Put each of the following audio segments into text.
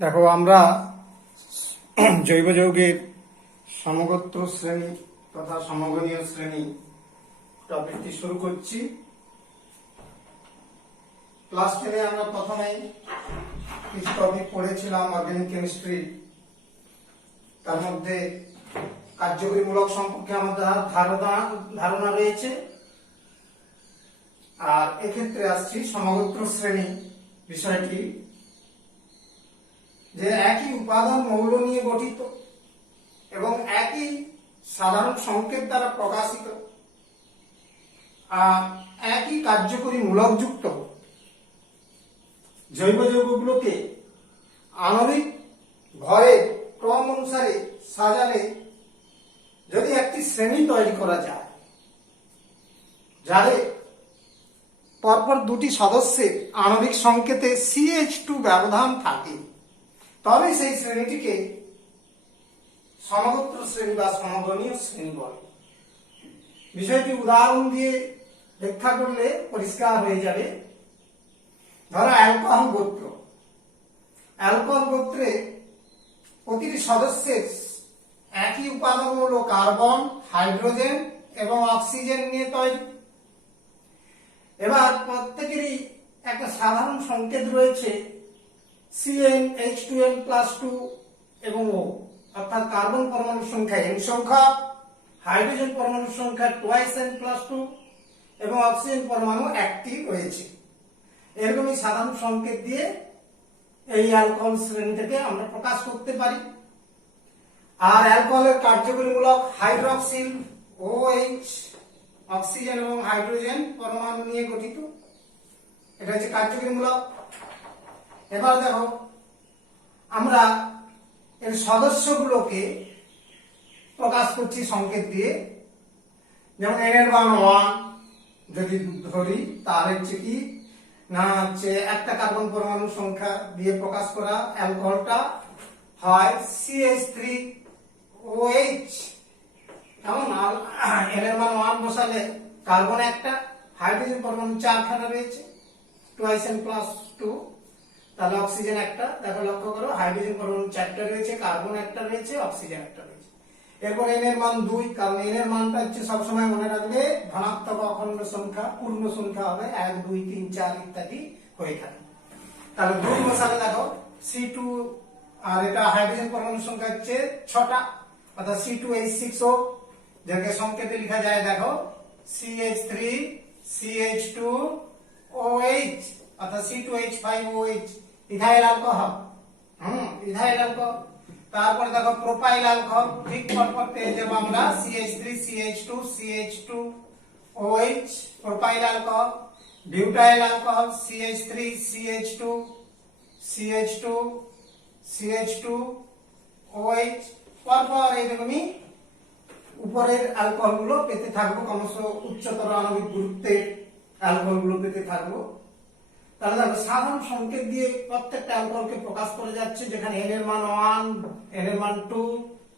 দেখো আমরা জৈব যৌগের সমগোত্র শ্রেণী তথা সমগণীয় শ্রেণী টপিকটি শুরু করছি। ক্লাস 10-এ আমরা প্রথমেই কিছু টপিক পড়েছিলাম অর্গানিক কেমিস্ট্রি। তার মধ্যে কার্যকরীমূলক সম্পর্কে আমাদের ধারণা রয়েছে। আর এক্ষেত্রে আসছি সমগোত্র শ্রেণী বিষয়টি, যে একই উপাদান মৌল নিয়ে গঠিত এবং একই সাধারণ সংকেত দ্বারা প্রকাশিত আর একই কার্যকরী মূলক যুক্ত জৈব যৌগগুলোকে আণবিক ভরের ক্রম অনুসারে সাজালে যদি একটি শ্রেণী তৈরি করা যায়, যারে পরপর দুটি সদস্যের আণবিক সংকেতে CH2 ব্যবধান থাকে, তবে সেই শ্রেণীটিকে সমগোত্র শ্রেণী বা সমগণীয় শ্রেণী বলে। বিষয়টি উদাহরণ দিয়ে ব্যাখ্যা করলে পরিষ্কার হয়ে যাবে। ধরো অ্যালকোহল গোত্র। অ্যালকোহল গোত্রে প্রতিটি সদস্যের একই উপাদান হলো কার্বন, হাইড্রোজেন এবং অক্সিজেন নিয়ে তৈরি। এবার প্রত্যেকেরই একটা সাধারণ সংকেত রয়েছে CnH2n+2 এবং O, অর্থাৎ কার্বন পরমাণুর সংখ্যা n সংখ্যা, হাইড্রোজেন পরমাণুর সংখ্যা 2n+2 এবং অক্সিজেন পরমাণু একটি রয়েছে। এরকমই সাধারণ সংকেত দিয়ে এই অ্যালকোহল শ্রেণীটাকে আমরা প্রকাশ করতে পারি। আর অ্যালকোহলের কার্যকরীমূলক হাইড্রক্সিল, OH, অক্সিজেন এবং হাইড্রোজেন পরমাণু নিয়ে গঠিত। এটা হচ্ছে কার্যকরীমূলক। এবার দেখো আমরা এর সদস্যগুলোকে প্রকাশ করছি সংকেত দিয়ে। যেমন n এর মান 1 যদি ধরি, তাহলে হচ্ছে কি না হচ্ছে একটা কার্বন পরমাণুর সংখ্যা দিয়ে প্রকাশ করা অ্যালকোহলটা হয় CH3OH। কেমন? n এর মান 1 বসালে কার্বন একটা, হাইড্রোজেন পরমাণু 4খানা রয়েছে 2n+2, তাহলে অক্সিজেন একটা। দেখো লক্ষ্য করো, হাইড্রোজেন পরমাণু 4টা রয়েছে, কার্বন একটা রয়েছে, অক্সিজেন একটা রয়েছে। এরপর n এর মান 2, কারণ n এর মানটা হচ্ছে সবসময় মনে রাখবে ধনাত্মক অখণ্ড সংখ্যা, পূর্ণ সংখ্যা হবে 1 2 3 4 ইত্যাদি হয়ে থাকে। তাহলে 2 বসালে দেখো C2, আর এটা হাইড্রোজেন পরমাণুর সংখ্যা হচ্ছে 6টা, অর্থাৎ C2H6O, যাকে সংকেতে লেখা যায় দেখো CH3CH2OH, অর্থাৎ C2H5OH, ethyl alcohol. Ethyl alcohol. তারপরে দেখো প্রোপাইল অ্যালকোহল, ঠিক পরপর পেয়ে যাবো আমরা CH3CH2CH2OH, propyl alcohol. Butyl alcohol CH3CH2CH2OH। পরপর এইরকমই উপরের অ্যালকোহল গুলো পেতে থাকবো, ক্রমশ উচ্চতর আণবিক গুরুত্বের অ্যালকোহল গুলো পেতে থাকবো। তাহলে দেখো সাধারণ সংকেত দিয়ে প্রত্যেকটা অ্যালকোহলকে প্রকাশ করে যাচ্ছে, যেখানে n এর মান 1, n এর মান 2,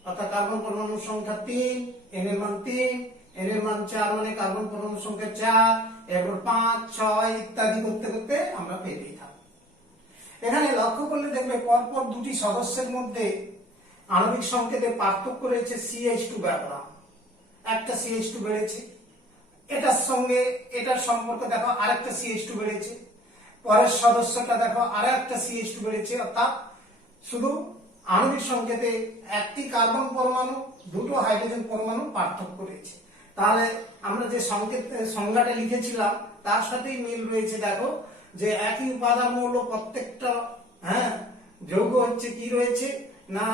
অর্থাৎ কার্বন পরমাণুর সংখ্যা 3, n এর মান 3, n এর মান 4 মানে কার্বন পরমাণুর সংখ্যা 4, এরপর 5 6 ইত্যাদি করতে করতে আমরা পেতেই থাকবো। এখানে লক্ষ্য করলে দেখবে পরপর দুটি সদস্যের মধ্যে আণবিক সংকেতে পার্থক্য রয়েছে CH2 ব্যবধান। একটা CH2 বেড়েছে, এটার সঙ্গে এটার সম্পর্ক দেখো আরেকটা CH2 বেড়েছে, পরের সদস্যটা দেখো আরেকটা CH2 বেড়েছে, অর্থাৎ শুধু আণবিক সংকেতে একটি কার্বন পরমাণু, দুটো হাইড্রোজেন পরমাণু পার্থক্য রয়েছে। তাহলে আমরা যে সংজ্ঞাটা লিখেছিলাম তার সাথেই মিল রয়েছে। দেখো যে একই উপাদান মৌল প্রত্যেকটা যৌগ হচ্ছে কি রয়েছে না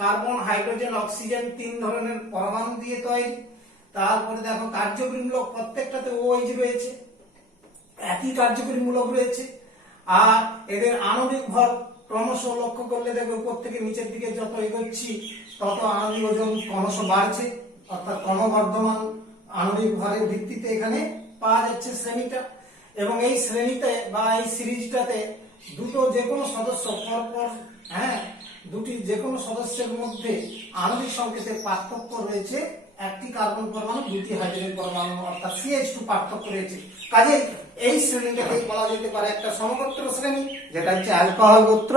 কার্বন, হাইড্রোজেন, অক্সিজেন 3 ধরনের পরমাণু দিয়ে তৈরি। তারপরে দেখো কার্যকরীমূলক প্রত্যেকটাতে OH রয়েছে, একই কার্যকরীমূলক রয়েছে। আর এদের আণবিক ভর ক্রমশ লক্ষ্য করলে দেখবে উপর থেকে নিচের দিকে যত এগোচ্ছি তত আণবিক ওজন ক্রমশ বাড়ছে, অর্থাৎ ক্রমবর্ধমান আণবিক ভরের ভিত্তিতে এখানে পাওয়া যাচ্ছে শ্রেণীটা। এবং এই শ্রেণীতে বা এই সিরিজটাতে দুটো যে কোনো সদস্য পরপর দুটি যে কোনো সদস্যের মধ্যে আণবিক সংকেতের পার্থক্য রয়েছে একটি কার্বন পরমাণু, দুটি হাইড্রোজেন পরমাণু, অর্থাৎ CH2 পার্থক্য রয়েছে। কাজেই এই শ্রেণীটাকে বলা যেতে পারে একটা সমগোত্র শ্রেণী, যেটা হচ্ছে অ্যালকোহল গোত্র।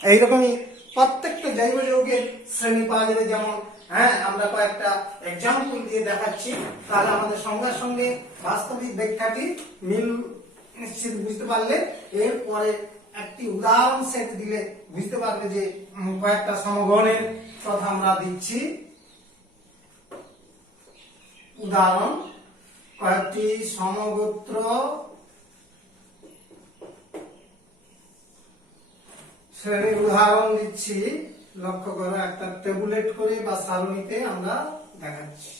এইরকমই প্রত্যেকটা জৈব যৌগের শ্রেণী পাওয়া যাবে। যেমন আমরা কয়েকটা এক্সাম্পল দিয়ে দেখাচ্ছি, তাহলে আমাদের সঙ্গে সঙ্গে বাস্তবিক ব্যাখ্যাটি মিল নিশ্চিত বুঝতে পারলে এরপরে একটি উদাহরণ সেট দিলে বুঝতে পারবে যে কয়েকটা সমগণের কথা আমরা দিচ্ছি। উদাহরণ, কয়েকটি সমগোত্র শ্রেণীর উদাহরণ দিচ্ছি। লক্ষ্য করো, একটা টেবুলেট করে বা সারণীতে আমরা দেখাচ্ছি।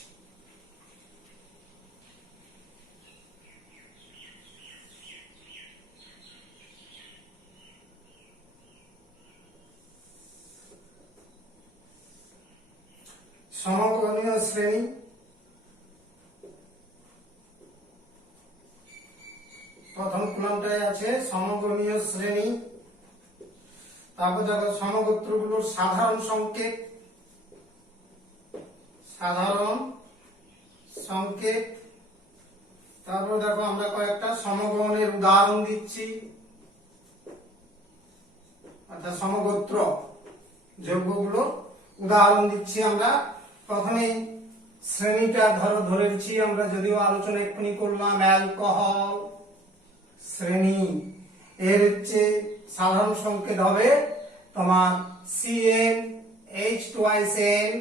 সমগণীয় শ্রেণী, প্রথম কলামটায় আছে সমগণীয় শ্রেণী। তারপর দেখো সমগোত্রগুলোর সাধারণ সংকেত, সাধারণ সংকেত। তারপর দেখো আমরা কয়েকটা সমগণের উদাহরণ দিচ্ছি, অর্থাৎ সমগোত্র যৌগগুলো উদাহরণ দিচ্ছি আমরা। প্রথমে শ্রেণীটা ধরেছি আমরা, যদিও আলোচনা এক্ষুনি করলাম, অ্যালকোহল শ্রেণী। এর হচ্ছে সাধারণ সংকেত হবে তোমার CN H2SN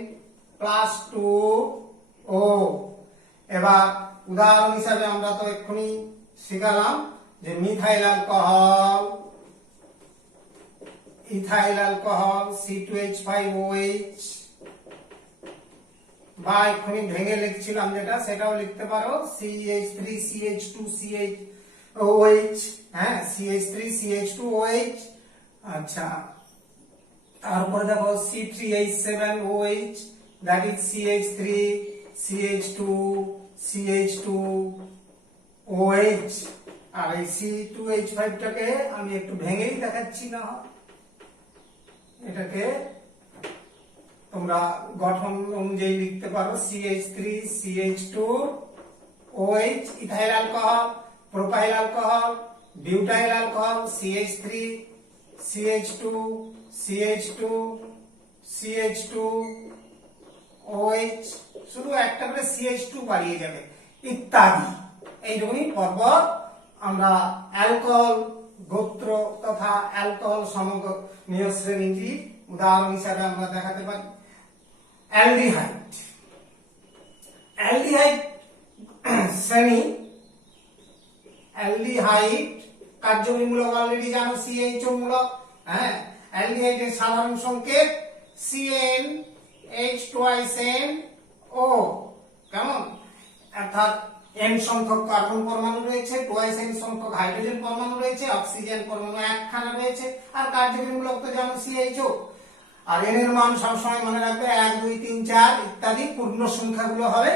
প্লাস 2O। এবার উদাহরণ হিসাবে আমরা তো এক্ষুনি শিখালাম যে methyl alcohol, ethyl alcohol C2H5OH, বা এক্ষুনি ভেঙে লিখছিলাম যেটা, সেটাও লিখতে পারো CH3CH2CHOH, CH3CH2OH। আচ্ছা, তারপরে দেখো C3H7OH, that is CH3CH2CH2OH। আর এই C2H5 টাকে আমি একটু ভেঙেই দেখাচ্ছি, না এটাকে তোমরা গঠন অনুযায়ী লিখতে পারো CH3CH2OH, ethyl alcohol, propyl alcohol, butyl alcohol, CH3CH2CH2OH, শুধু একটা করে CH2 বাড়িয়ে যাবে, ইত্যাদি। এইরকমই পরপর আমরা অ্যালকোহল গোত্র তথা অ্যালকোহল সমগণীয় শ্রেণীটি উদাহরণ হিসাবে আমরা দেখাতে পারি। অ্যালডিহাইড, অ্যালডিহাইড শ্রেণী। অ্যালডিহাইড কার্যকরী মূলক অলরেডি জানো, CHO মূলক। অ্যালডিহাইডের সাধারণ সংকেত CN H2SNO। কেমন? অর্থাৎ N সংখ্যক কার্বন পরমাণু রয়েছে, 2SN সংখ্যক হাইড্রোজেন পরমাণু রয়েছে, অক্সিজেন পরমাণু একখানা রয়েছে, আর কার্যকরী মূলক তো জানো CHO। আর N এর মান সবসময় মনে রাখবে 1 2 3 4 ইত্যাদি পূর্ণ সংখ্যাগুলো হবে।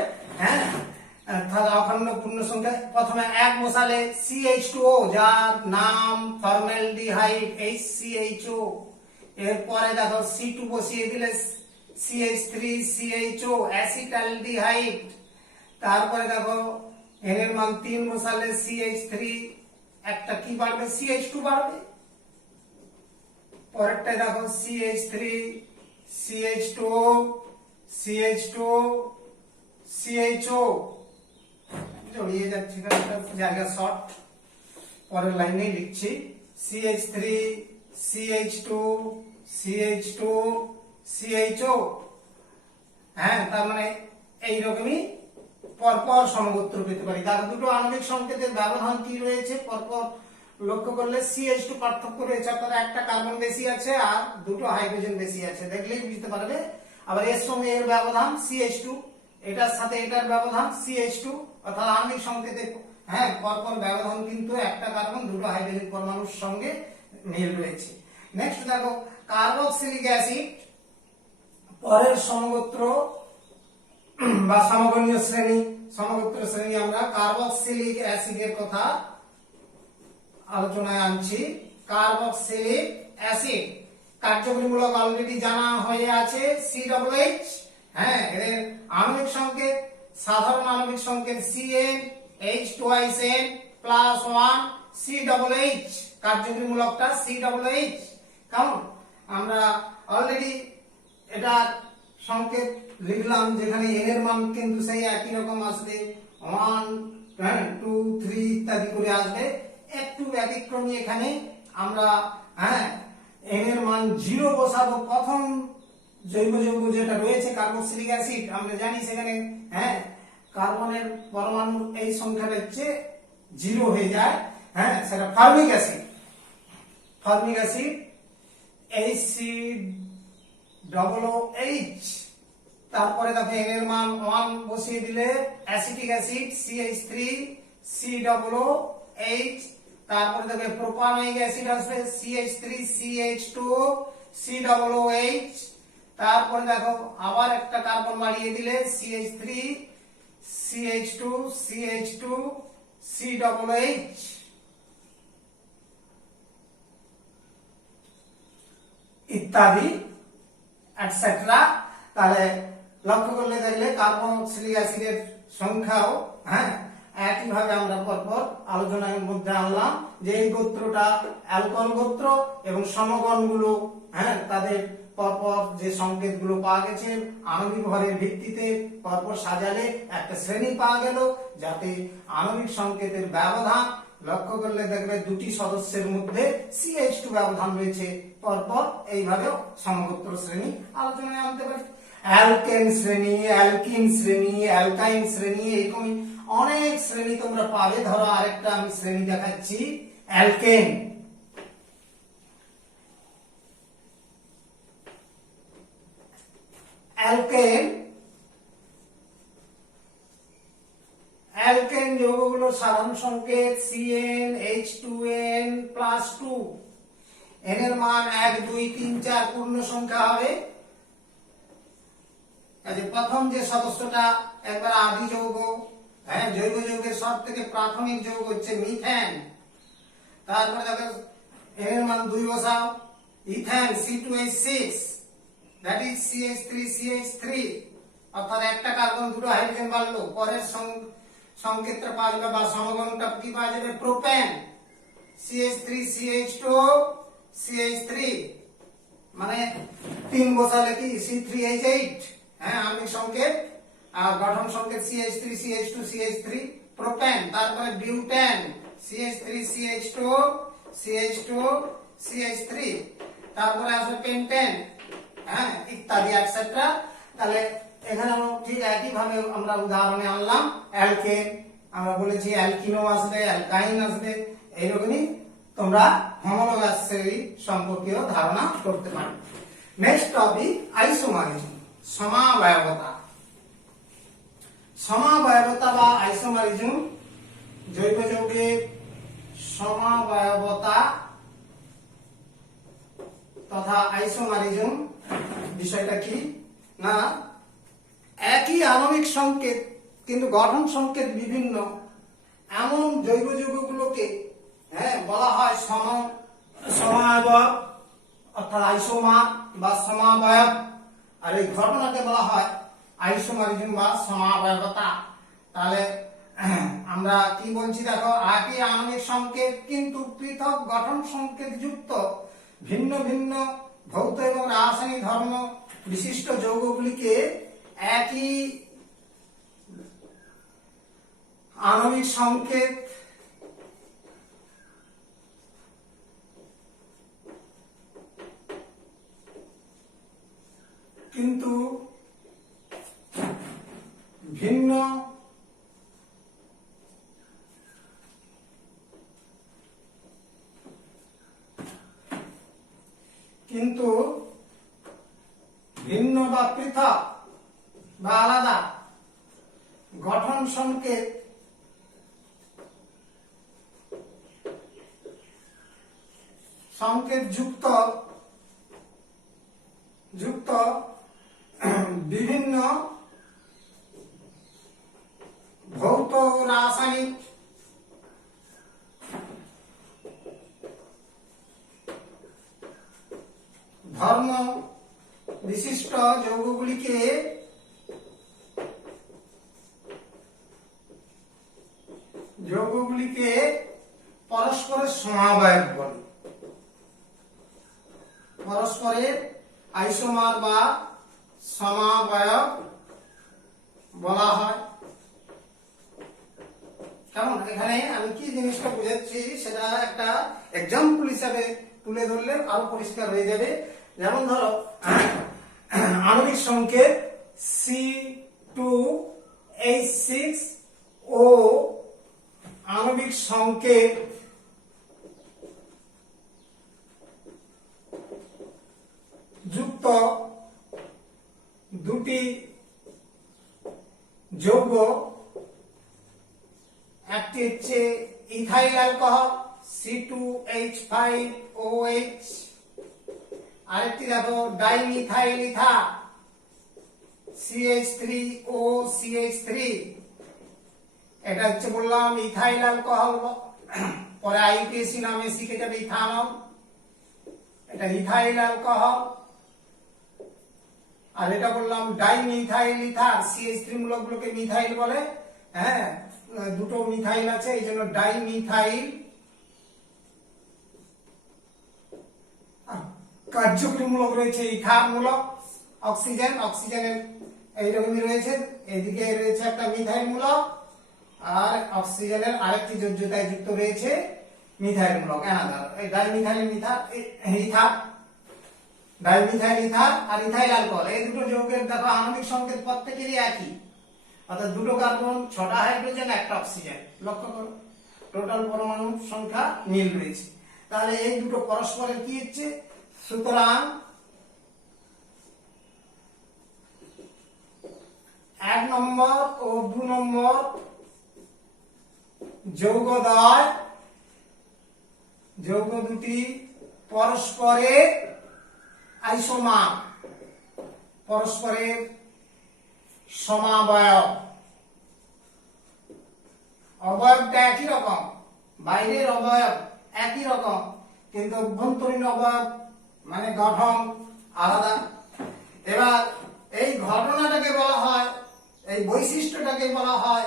অর্থাৎ অখণ্ড পূর্ণ সংখ্যা। প্রথমে 1 বসালে CH2O, যার নাম ফর্মালডিহাইড HCHO। এরপরে দেখো C2 বসিয়ে দিলে CH3CHO অ্যাসিটালডিহাইড। তারপরে দেখো N এর মান 3 বসালে CH3, একটা কি বাড়বে? CH2 বাড়বে। পরেরটা দেখো CH3 CH2O CH2O CHO, জড়িয়ে যাচ্ছে জায়গা শর্ট, পরের লাইনে লিখছি CH3 CH2 CH2 CHO। তার মানে এইরকমই পরপর সমগোত্র পেতে পারি। তার দুটো আণবিক সংকেতের ব্যবধান কি রয়েছে পরপর লক্ষ্য করলে CH2 পার্থক্য রয়েছে, অর্থাৎ একটা কার্বন বেশি আছে আর দুটো হাইড্রোজেন বেশি আছে, দেখলেই বুঝতে পারবে। আবার এর সঙ্গে এর ব্যবধান CH2, এটার সাথে এটার ব্যবধান CH2, অর্থাৎ আণবিক সংকেতের পরপর ব্যবধান কিন্তু একটা কার্বন দুটো হাইড্রোজেন পরমাণুর সঙ্গে মিল রয়েছে। নেক্সট দেখো কার্বক্সিলিক অ্যাসিড, পরের সমগোত্র বা সমগণীয় শ্রেণী, সমগোত্র শ্রেণী আমরা কার্বক্সিলিক অ্যাসিডের কথা আলোচনায় আনছি। কার্বক্সিলিক অ্যাসিড কার্যকরীমূলক অলরেডি জানা হয়ে আছে COOH। এদের আণবিক সংকেত, সাধারণ আণবিক সংকেত CN H2SN +1 COOH, কার্যকরীমূলকটা COOH। কেমন? আমরা অলরেডি এটা সংকেত লিখলাম, যেখানে n এর মান কিন্তু সেই একই রকম আসবে 1 2 3 ইত্যাদি করে আসবে। একটু ব্যতিক্রমী এখানে আমরা n এর মান 0 বসাবো। প্রথম জৈব যৌগ যেটা রয়েছে কার্বক্সিলিক অ্যাসিড, আমরা জানি সেখানে কার্বনের পরমাণুর এই সংখ্যাটা হচ্ছে 0 হয়ে যায়, সেটা formic acid. Formic acid HCOOH, তারপরে দেখো n এর মান 1 বসিয়ে দিলে অ্যাসিটিক অ্যাসিড CH3COOH, তারপরে দেখো প্রোপানোয়িক অ্যাসিড আসবে CH3CH2COOH, তারপরে দেখো আবার একটা কার্বন বাড়িয়ে দিলে CH3CH2CH2COOH ইত্যাদি এটসেট্রা। তাহলে লক্ষ্য করলে দেখলে কার্বক্সিলিক অ্যাসিডের সংখ্যাও একইভাবে আমরা পরপর আলোচনার মধ্যে আনলাম যে এই গোত্রটা অ্যালকোহল গোত্র এবং সমগণগুলো তাদের পরপর যে সংকেতগুলো পাওয়া গেছে আণবিক ভরের ভিত্তিতে পরপর সাজালে একটা শ্রেণী পাওয়া গেল, যাতে আণবিক সংকেতের ব্যবধান লক্ষ্য করলে দেখবে দুটি সদস্যের মধ্যে CH2 ব্যবধান রয়েছে। পরপর এইভাবে সমগোত্র শ্রেণী আলোচনায় আনতে পারি। অ্যালকেন শ্রেণী, অ্যালকিন শ্রেণী, অ্যালকাইন শ্রেণী, এরকমই অনেক শ্রেণী তোমরা পাবে। ধরো আরেকটা আমি শ্রেণী দেখাচ্ছি, অ্যালকেন। অ্যালকেন অ্যালকেন যৌগগুলোর সাধারণ সংকেত CnH2n+2। n এর মান 1 2 3 4 পূর্ণ সংখ্যা হবে। কাজে প্রথম যে সদস্যটা একবার আদি যৌগ, জৈব যৌগের সব থেকে প্রাথমিক যৌগ হচ্ছে মিথেন। তারপরে দেখো n এর মান 2 বসাও, ethane C2H6, that is CH3CH3, অর্থাৎ একটা কার্বন দুটো হাইড্রোজেন বাড়লো। পরের সংকেতটা পাওয়া যাবে বা সমগণটা কি পাওয়া যাবে, প্রোপেন CH3CH2CH3, মানে 3 বসালে কি C3H8, আণবিক সংকেত আর গঠন সংকেত CH3CH2CH3 প্রোপেন। তারপরে বিউটেন CH3CH2CH2CH3, তারপরে আসবে পেন্টেন, ইত্যাদি এটসেট্রা। তাহলে এখানে ঠিক একই ভাবে আমরা উদাহরণে আনলাম অ্যালকেন, আমরা বলেছি অ্যালকিনও আসবে, অ্যালকাইন আসবে। এইরকমই তোমরা হোমোলোগাস শ্রেণী সম্পর্কেও ধারণা করতে পারো। নেক্সট টপিক আইসোমারিজম, সমাবয়বতা। সমাবয়বতা বা আইসোমারিজম, জৈব যৌগের সমাবয়বতা তথা আইসোমারিজম বিষয়টা কি না, একই আণবিক সংকেত কিন্তু গঠন সংকেত বিভিন্ন, এমন জৈব যৌগগুলোকে বলা হয় সমাবয়ব অর্থাৎ আইসোমার বা সমাবয়ব, আর এই ঘটনাকে বলা হয় আইসোমারিজম বা সমাবয়বতা। তাহলে আমরা কি বলছি দেখো, একই আণবিক সংকেত কিন্তু পৃথক গঠন সংকেত যুক্ত ভিন্ন ভিন্ন ভৌত এবং রাসায়নিক ধর্ম বিশিষ্ট যৌগগুলিকে একই আণবিক সংকেত কিন্তু ভিন্ন বা পৃথক বা আলাদা গঠন সংকেত যুক্ত বিভিন্ন ভৌত রাসায়নিক ধর্ম বিশিষ্ট যৌগগুলিকে পরস্পরের সমাবয়ব বলে। পরস্পরের আইসোমার বা সমাবয়ব বলা হয়। কেমন? এখানে আমি কি জিনিসটা বুঝাচ্ছি সেটা একটা এক্সাম্পল হিসাবে তুলে ধরলে আরো পরিষ্কার হয়ে যাবে। যেমন ধরো আণবিক সংকেত C2H6 ও আণবিক সংকেত যুক্ত দুটি যৌগ, একটি হচ্ছে ইথাইল অ্যালকোহল C2H5OH, আরেকটি দেখো ডাইমিথাইল ইথার CH3OCH3। এটা হচ্ছে বললাম ইথাইল অ্যালকোহল, পরে আইপিএসি নামে শিখে যাবে ইথানল। এটা ইথাইল অ্যালকোহল। আর এটা বললাম ডাইমিথাইল ইথার, CH3 মূলকগুলোকে মিথাইল বলে। হ্যাঁ, দুটো মিথাইল আছে এই জন্য ডাইমিথাইল। কার্যকরী মূলক রয়েছে ইথার মূলক, অক্সিজেন, অক্সিজেনের এইরকমই রয়েছে। এদিকে রয়েছে একটা মিথাইল মূলক, আর অক্সিজেনের আরেকটি যোজ্যতায় যুক্ত রয়েছে মিথাইল মূলক অ্যানাদার। এই ডাইমিথাইল ইথার, ডাইমিথাইল ইথার আর ইথাইল অ্যালকোহল, এই দুটো যৌগের দেখো আণবিক সংকেত প্রত্যেকেরই একই, অর্থাৎ দুটো কার্বন, 6টা হাইড্রোজেন, একটা অক্সিজেন। লক্ষ্য করো টোটাল পরমাণু সংখ্যা মিল রয়েছে। তাহলে এই দুটো পরস্পরের কি হচ্ছে? সুতরাং 1 নম্বর ও 2 নম্বর যৌগদ্বয়, যৌগ দুটি পরস্পরের আইসোমার, পরস্পরের সমাবয়ব। অবয়বটা একই রকম, বাইরের অবয়ব একই রকম, কিন্তু অভ্যন্তরীণ অবয়ব মানে গঠন আলাদা। এবার এই ঘটনাটাকে বলা হয়, এই বৈশিষ্ট্যটাকে বলা হয়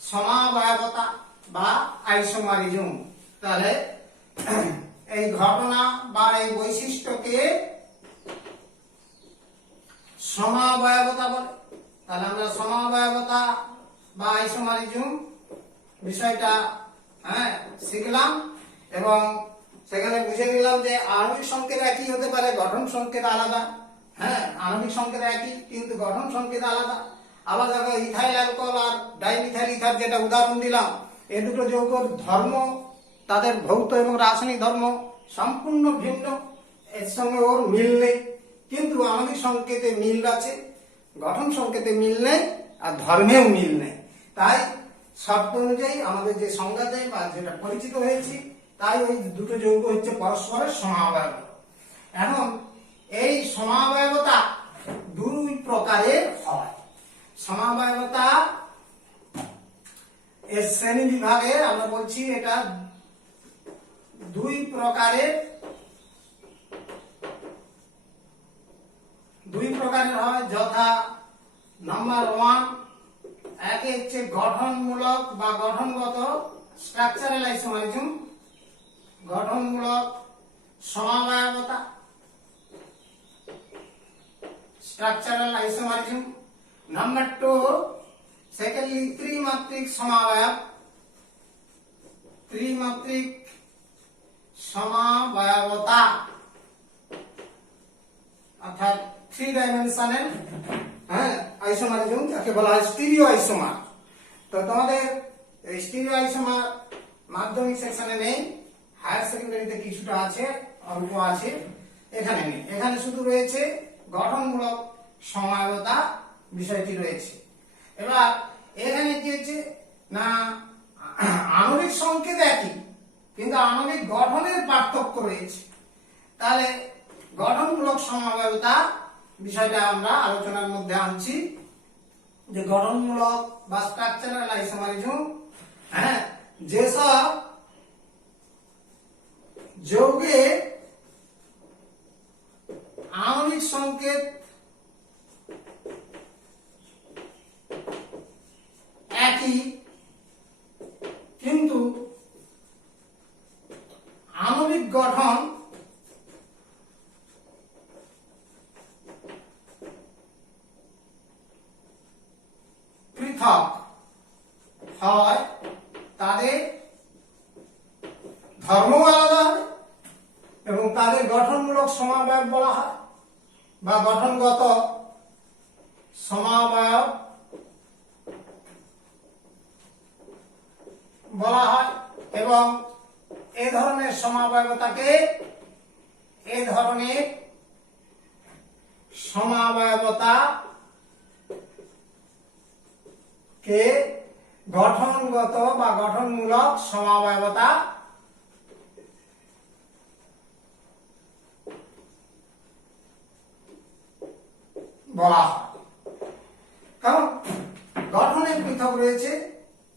সমাবয়বতা বা আইসোমারিজম। তাহলে এই ঘটনা বা এই বৈশিষ্ট্যকে সমাবয়বতা বলে। তাহলে আমরা সমাবয়বতা বা আইসোমারিজম বিষয়টা শিখলাম, এবং সেখানে বুঝে নিলাম যে আণবিক সংকেত একই হতে পারে, গঠন সংকেত আলাদা। হ্যাঁ, আণবিক সংকেত একই কিন্তু গঠন সংকেত আলাদা। আবার দেখো ইথাইল অ্যালকোহল আর ডাইমিথাইল ইথার যেটা উদাহরণ দিলাম, এই দুটো যৌগের ধর্ম, তাদের ভৌত এবং রাসায়নিক ধর্ম সম্পূর্ণ ভিন্ন, এর সঙ্গে ওর মিল নেই। কিন্তু আণবিক সংকেতে মিল আছে, গঠন সংকেতে মিল নেই, আর ধর্মেও মিল নেই। তাই শর্ত অনুযায়ী আমাদের যে সংজ্ঞাতে বা যেটা পরিচিত হয়েছি, তাই ওই দুটো যৌগ হচ্ছে পরস্পরের সমাবয়ব। এখন এই সমাবয়বতা দুই প্রকারের হয়। সমাবয়বতা এর শ্রেণী বিভাগে আমরা বলছি এটা দুই প্রকারের হয়, যথা নাম্বার 1, একে হচ্ছে গঠনমূলক বা গঠনগত স্ট্রাকচারাল আইসোমারিজম, গঠনমূলক সমাবয়বতা স্ট্রাকচারাল আইসোমারিজম। নাম্বার 2, সেকেন্ডলি ত্রিমাত্রিক সমাবয়ব, ত্রিমাত্রিক সমাবয়বতা, অর্থাৎ 3 ডাইমেনশনাল আইসোমারিজম, যাকে বলা হয় স্টিরিও আইসোমার। তো তোমাদের এই স্টিরিও আইসোমার মাধ্যমিক সেকশনে নেই, হায়ার সেকেন্ডারিতে কিছুটা আছে, অল্প আছে, এখানে নেই। এখানে শুধু রয়েছে গঠনমূলক সমাবয়বতা বিষয়টি রয়েছে। এবার এখানে কি হচ্ছে না, আণবিক সংকেত একই কিন্তু আণবিক গঠনের পার্থক্য রয়েছে। তাহলে গঠনমূলক সমাবয়বতা বিষয়টা আমরা আলোচনার মধ্যে আনছি, যে গঠনমূলক বা স্ট্রাকচারাল আইসোমারিজম যেসব যৌগে আণবিক সংকেত একই কিন্তু আণবিক গঠন হয় তাদের ধর্ম আলাদা হবে এবং তাদের গঠনমূলক সমাবয়ব বলা হয় বা গঠনগত সমাবয়ব বলা হয় এবং এই ধরনের সমাবয়বতাকে গঠনগত বা গঠনমূলক সমাবয়বতা বলা হয়। কারণ গঠনের পৃথক রয়েছে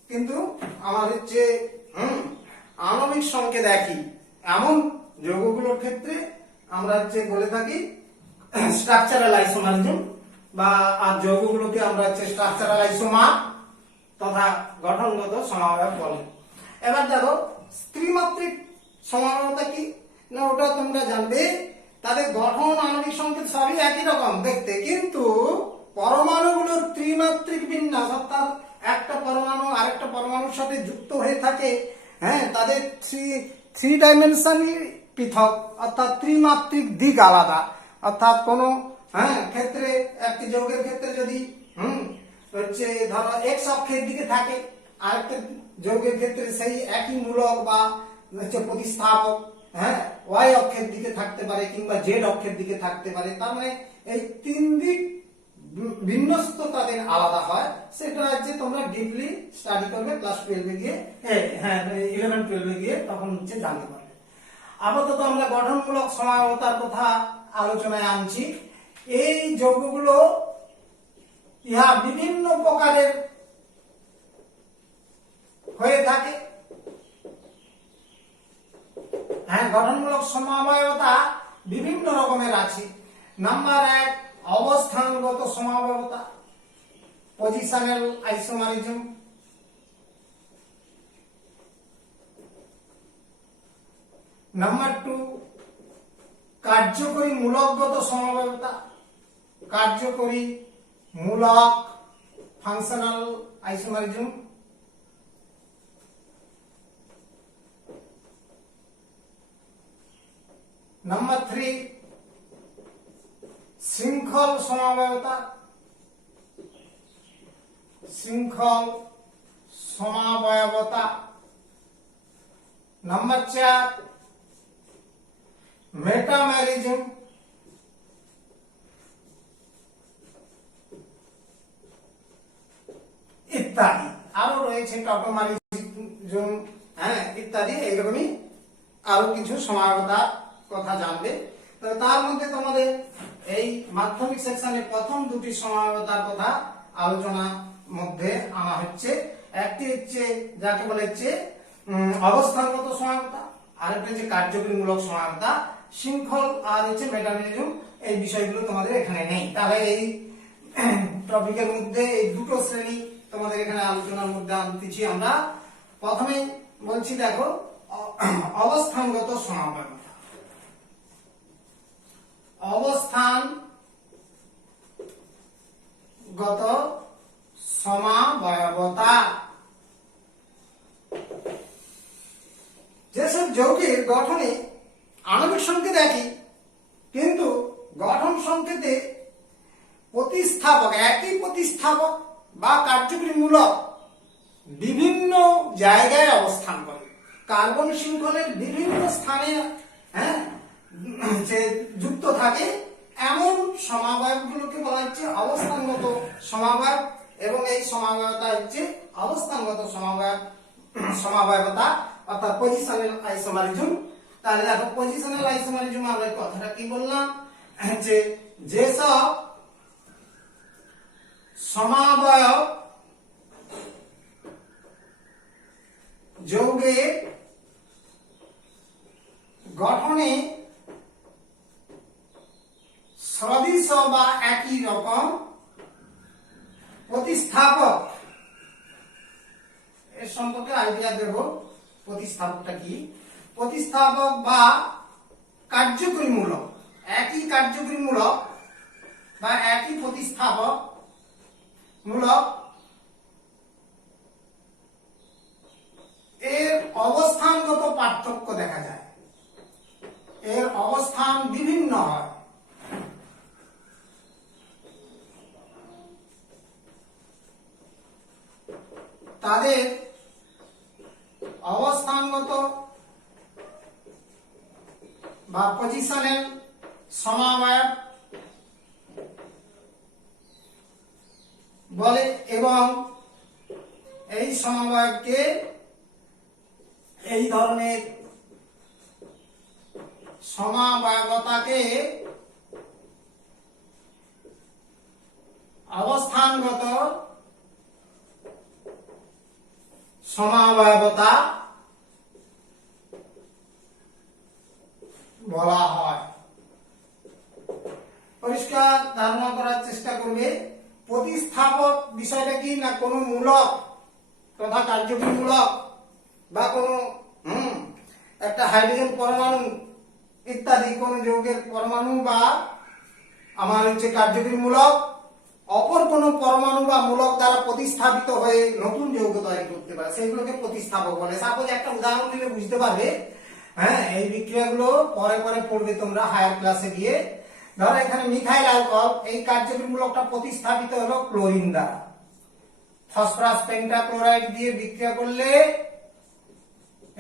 কিন্তু আমাদের যে আণবিক সংকেত একই এমন যৌগগুলোর ক্ষেত্রে আমরা বলে থাকি স্ট্রাকচারাল আইসোমারিজম বা আর যৌগগুলোকে আমরা স্ট্রাকচারাল আইসোমার তথা গঠনগত সমাবয়ব বলে। এবার দেখো ত্রিমাত্রিক সমাবয়বতা কি না, ওটা তোমরা জানবে। তাদের গঠন আণবিক সংকেত সবই একই রকম দেখতে, কিন্তু পরমাণুগুলোর ত্রিমাত্রিক বিন্যাস অর্থাৎ একটা পরমাণু আরেকটা পরমাণুর সাথে যুক্ত হয়ে থাকে। হ্যাঁ, তাদের থ্রি ডাইমেনশনই পৃথক অর্থাৎ ত্রিমাত্রিক দিক আলাদা। অর্থাৎ কোনো ক্ষেত্রে একটি যৌগের ক্ষেত্রে যদি ধরো এক্স অক্ষের দিকে থাকে, আরেকটা যৌগের ক্ষেত্রে সেই একই মূলক বা প্রতিস্থাপক ওয়াই অক্ষের দিকে থাকতে পারে কিংবা জেড অক্ষের দিকে থাকতে পারে। তার মানে এই তিন দিক বিন্যস্ত তাদের আলাদা হয়। সেটা তোমরা ডিপলি স্টাডি করবে ক্লাস 12 গিয়ে 11-12 গিয়ে তখন জানতে পারবে। আপাতত আমরা গঠনমূলক সমাবয়বতার কথা আলোচনায় আনছি। এই যৌগগুলো ইহা বিভিন্ন প্রকারের হয়ে থাকে। গঠনমূলক সমাবয়বতা বিভিন্ন রকমের আছে। নাম্বার 1 অবস্থানগত সমাবয়বতা, পজিশনাল আইসোমারিজম। নাম্বার 2 কার্যকরী মূলকগত সমাবয়বতা, কার্যকরী মূলক ফাংশনাল আইসোমারিজম। নাম্বার 3 শৃঙ্খল সমাবয়বতা, শৃঙ্খল সমাবয়বতা। Number 4 metamerism. ইত্যাদি আরো রয়েছে টটোমারিজম ইত্যাদি। এইরকমই আরো কিছু সমাবয়বতার কথা জানবে। তার মধ্যে তোমাদের এই মাধ্যমিক সেকশনে প্রথম দুটি সমাবয়বতার কথা আলোচনা মধ্যে আনা হচ্ছে। একটি যাকে বলে অবস্থানগত সমাবয়বতা, আরেকটা কার্যকরীমূলক সমাবয়বতা, শৃঙ্খল আর মেটামেরিজম। এই বিষয়গুলো তোমাদের এখানে নেই। তাহলে এই টপিকের মধ্যে এই দুটো শ্রেণী তোমাদের এখানে আলোচনার মধ্যে আনতেছি আমরা। প্রথমেই বলছি দেখো অবস্থানগত সমাবয়বতা। অবস্থানগত সমাবয়বতা যেসব যৌগের গঠনে আণবিক সংকেত একই কিন্তু গঠন সংকেতে প্রতিস্থাপক একই প্রতিস্থাপক বা কার্যকরী মূলক বিভিন্ন জায়গায় অবস্থান করে। কার্বন শৃঙ্খলের বিভিন্ন স্থানে যুক্ত থাকে এমন সমাবয়বগুলোকে বলা হচ্ছে অবস্থানগত সমাবয়ব। এবং এই সমাবয়বতা অবস্থানগত সমাবয়বতা অর্থাৎ পজিশনাল আইসোমারিজম। তাহলে দেখো পজিশনাল আইসোমারিজম আমরা কথাটা কি বললাম, যেসব সমাবয়ব যৌগের গঠনে সদৃশ বা একই রকম প্রতিস্থাপক, এর সম্পর্কে আইডিয়া দেব। প্রতিস্থাপকটা কি? প্রতিস্থাপক বা কার্যকরী মূলক, একই কার্যকরী মূলক বা একই প্রতিস্থাপক মূলক এর অবস্থানগত পার্থক্য দেখা যায়, এর অবস্থান বিভিন্ন হয়। তাদের অবস্থানগত বা পজিশনাল সমাবয়ব বলে এবং এই সমবায়কে এই ধরনের সমাবয়বতাকে অবস্থানগত সমাবয়বতা বলা হয়। পরিষ্কার ধারণা করার চেষ্টা করবে। প্রতিস্থাপক বিষয়টা কি না কোনো মূলক তথা কার্যকরী মূলক বা কোনো একটা হাইড্রোজেন পরমাণু ইত্যাদি কোন যৌগের পরমাণু বা আমার কার্যকরী মূলক অপর কোন পরমাণু বা মূলক দ্বারা প্রতিস্থাপিত হয়ে নতুন যৌগ তৈরি করতে পারে, সেগুলোকে প্রতিস্থাপক বলে। সাপোজ একটা উদাহরণ দিলে বুঝতে পারবে। হ্যাঁ, এই বিক্রিয়াগুলো পরে পরে পড়বে তোমরা হায়ার ক্লাসে গিয়ে। ধরো এখানে মিথাইল অ্যালকোহল, এই কার্যকরী মূলকটা প্রতিস্থাপিত হলো ক্লোরিন দ্বারা। ফসফরাস পেন্টাক্লোরাইড দিয়ে বিক্রিয়া করলে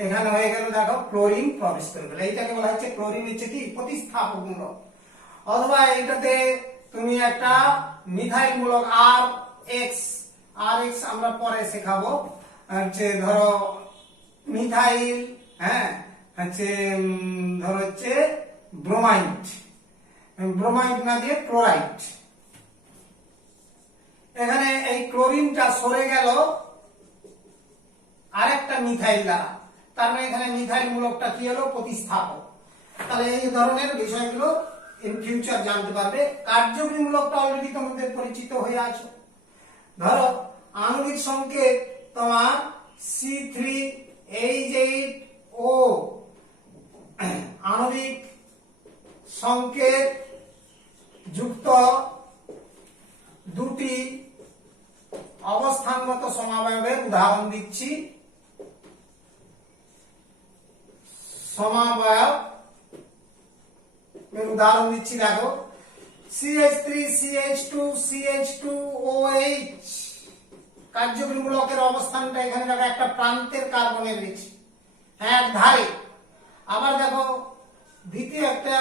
এখানে হয়ে গেল দেখো ক্লোরিন প্রবেশ করে গেল। এইটাকে বলা হচ্ছে ক্লোরিন হচ্ছে কি প্রতিস্থাপক মূলক। অথবা এটাতে তুমি একটা মিথাইল মূলক আর এক্স আমরা পরে শেখাবো। হচ্ছে ধরো মিথাইল, হ্যাঁ হচ্ছে ধরো হচ্ছে ব্রোমাইড না দিয়ে ক্লোরাইড। এখানে এই ক্লোরিনটা সরে গেল আরেকটা মিথাইল দ্বারা, তার মানে এখানে মিথাইল মূলকটা কি হলো প্রতিস্থাপক। তাহলে এই ধরনের বিষয়গুলো ইন ফিউচার জানতে পারবে। কার্যকরী মূলকটা অলরেডি তোমাদের পরিচিত হয়ে আছে। ধরো আণবিক সংকেত তোমার C3H8O, আণবিক সংকেত যুক্ত দুটি অবস্থানগত সমাবয়বের উদাহরণ দিচ্ছি। সমাবয়ব উদাহরণ দিচ্ছি, দেখো CH3CH2CH2OH, কার্যকরী মূলকের অবস্থানটা এখানে দেখো একটা প্রান্তের কার্বনের রয়েছে এক ধারে। আবার দেখো দ্বিতীয় একটা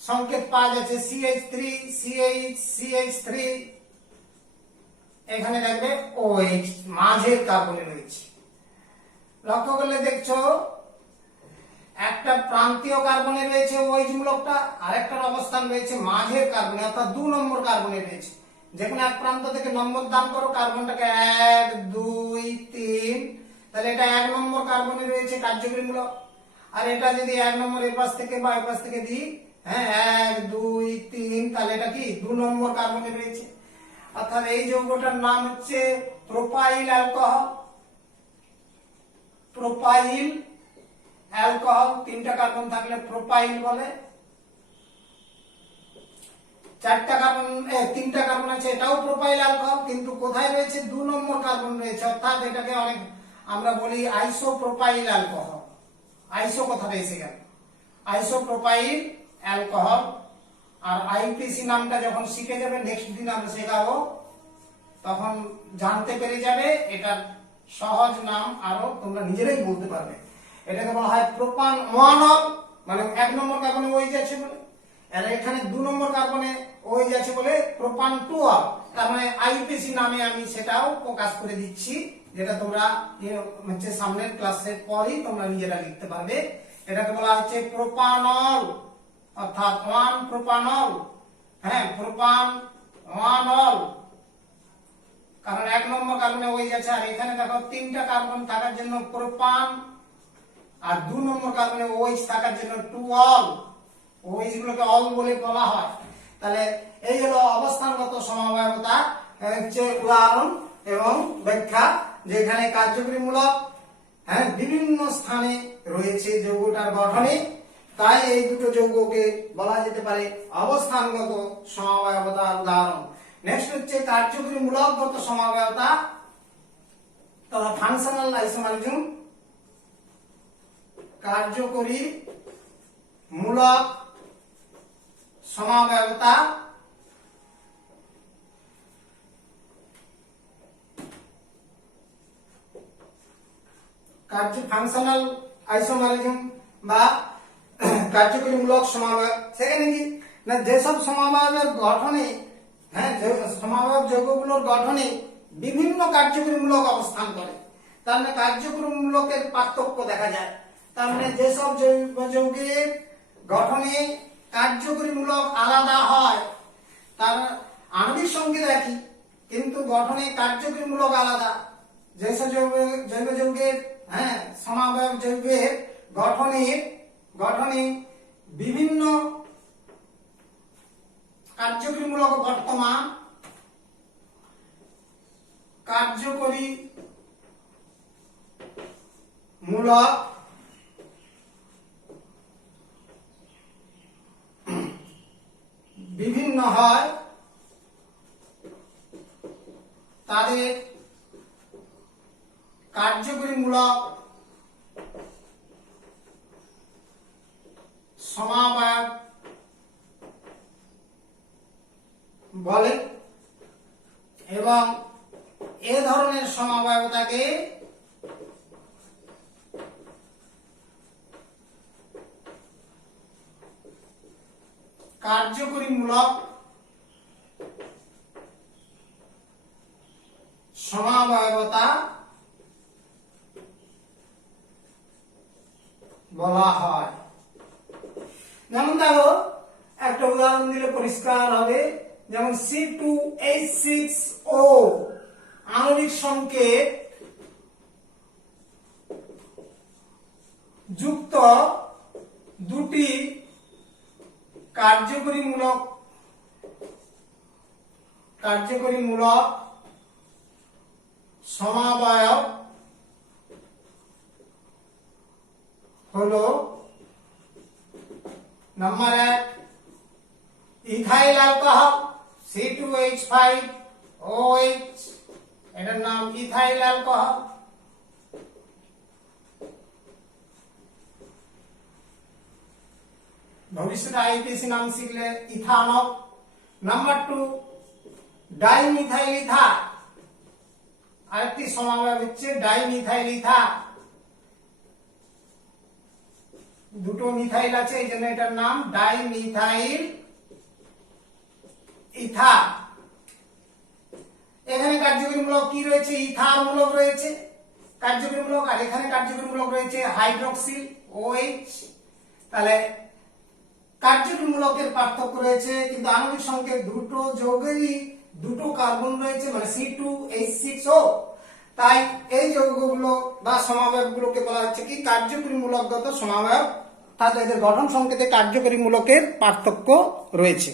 সংকেত পাওয়া যাচ্ছে CH3CH3, এখানে দেখবে OH মাঝের কার্বনে রয়েছে। লক্ষ্য করলে দেখছো একটা প্রান্তীয় কার্বনে রয়েছে OH মূলকটা, আরেকটার অবস্থান রয়েছে মাঝের কার্বনে অর্থাৎ 2 নম্বর কার্বনে রয়েছে। যেখানে এক প্রান্ত থেকে নম্বর দান করো কার্বনটাকে 1 2 3, তাহলে এটা 1 নম্বর কার্বনে রয়েছে কার্যকরী মূলক। আর এটা যদি 1 নম্বর এর পাশ থেকে বা এর পাশ থেকে দিই, হ্যাঁ 1 2 3, তাহলে এটা কি 2 নম্বর কার্বনে রয়েছে। অর্থাৎ এই যৌগটার নাম হচ্ছে প্রোপাইল অ্যালকোহল। প্রোপাইল অ্যালকোহল, 3টা কার্বন থাকলে প্রোপাইল বলে। 3টা কার্বন আছে, এটাও প্রোপাইল অ্যালকোহল, কিন্তু কোথায় রয়েছে 2 নম্বর কার্বন রয়েছে। অর্থাৎ এটাকে অনেক আমরা বলি আইসোপ্রোপাইল অ্যালকোহল। আইসো কথাটা এসে গেল, আইসোপ্রোপাইল অ্যালকোহল। আর আইপিসি নামটা যখন শিখে যাবে, নেক্সট দিন আমরা শেখাবো, তখন জানতে পেরে যাবে এটার সহজ নাম আরো তোমরা নিজেরাই বলতে পারবে। এটাকে বলা হয় প্রোপান 1 মানে 1 নম্বর কার্বনে OH আছে বলে, আর এখানে 2 নম্বর কার্বনে OH আছে বলে প্রোপান 2। তার মানে আইপিসি নামে আমি সেটাও প্রকাশ করে দিচ্ছি, যেটা তোমরা হচ্ছে সামনের ক্লাসের পরেই তোমরা নিজেরা লিখতে পারবে। এটাকে বলা হচ্ছে প্রোপানল, অর্থাৎ 1 প্রোপানল। হ্যাঁ, প্রোপান 1 কারণ 1 নম্বর কার্বনে OH আছে। আর এখানে দেখো 3টা কার্বন থাকার জন্য প্রোপান, আর 2 নম্বর কার্বনে OH থাকার জন্য 2 OH গুলোকে অল বলে বলা হয়। তাহলে এই হলো অবস্থানগত সমবায়বতা হচ্ছে উদাহরণ এবং ব্যাখ্যা, যেখানে কার্যকরী মূলক হ্যাঁ বিভিন্ন স্থানে রয়েছে যৌগটার গঠনে। তাই এই দুটো যৌগকে বলা যেতে পারে অবস্থানগত সমবায়বতার উদাহরণ। নেক্সট হচ্ছে কার্যকরী মূলকগত সমবায়বতা তথা ফাংশনাল আইসোমারিজম। কার্যকরী মূলক সমাবয়বতা ফাংশনাল আইসোমারিজম বা কার্যকরীমূলক সমাবয়ব। সেখানে কি না যেসব সমাবয়বের গঠনে সমাবয়ব যৌগগুলোর গঠনে বিভিন্ন কার্যকরীমূলক অবস্থান করে, তার মানে কার্যকরীমূলকের পার্থক্য দেখা যায়। তার মানে যেসব জৈব যৌগের গঠনে কার্যকরীমূলক আলাদা হয়, তার আণবিক সংকেত একই কিন্তু গঠনে কার্যকরীমূলক আলাদা। যেসব জৈব যৌগের সমাবয়ব যৌগের গঠনে বিভিন্ন কার্যকরীমূলক বর্তমান কার্যকরী মূলক বিভিন্ন হয়, তাদের কার্যকরীমূলক সমাবয়ব বলে এবং এ ধরনের সমাবয়বতাকে কার্যকরীমূলক সমাবয়বতা বলা হয়। যেমন দেখো একটা উদাহরণ দিলে পরিষ্কার হবে, যেমন C2H6O আণবিক সংকেত যুক্ত দুটি কার্যকরীমূলক সমাবয়ব হলো নাম্বার 1 ইথাইল অ্যালকোহল C2H5OH, এটার নাম ইথাইল অ্যালকোহল। ভবিষ্যতে আইপিএসি নাম শিখলে ইথানল। নাম্বার 2 ডাইমিথাইল ইথার, আরেকটি সমাবয়ব হচ্ছে ডাইমিথাইল ইথার। দুটো মিথাইল আছে এই জন্য এটার নাম ডাইমিথাইল ইথার। এখানে কার্যকরীমূলক কি রয়েছে? ইথার মূলক রয়েছে কার্যকরীমূলক, আর এখানে কার্যকরীমূলক রয়েছে হাইড্রোক্সিল OH। তাহলে কার্যকরীমূলকের পার্থক্য রয়েছে, কিন্তু আণবিক সংকেত দুটো যৌগেরই দুটো কার্বন রয়েছে, মানে C2H6O। তাই এই যৌগগুলো বা সমাবয়বগুলোকে বলা হচ্ছে কি কার্যকরীমূলকগত সমাবয়ব, তাহলে এদের গঠন সংকেতে কার্যকরীমূলকের পার্থক্য রয়েছে।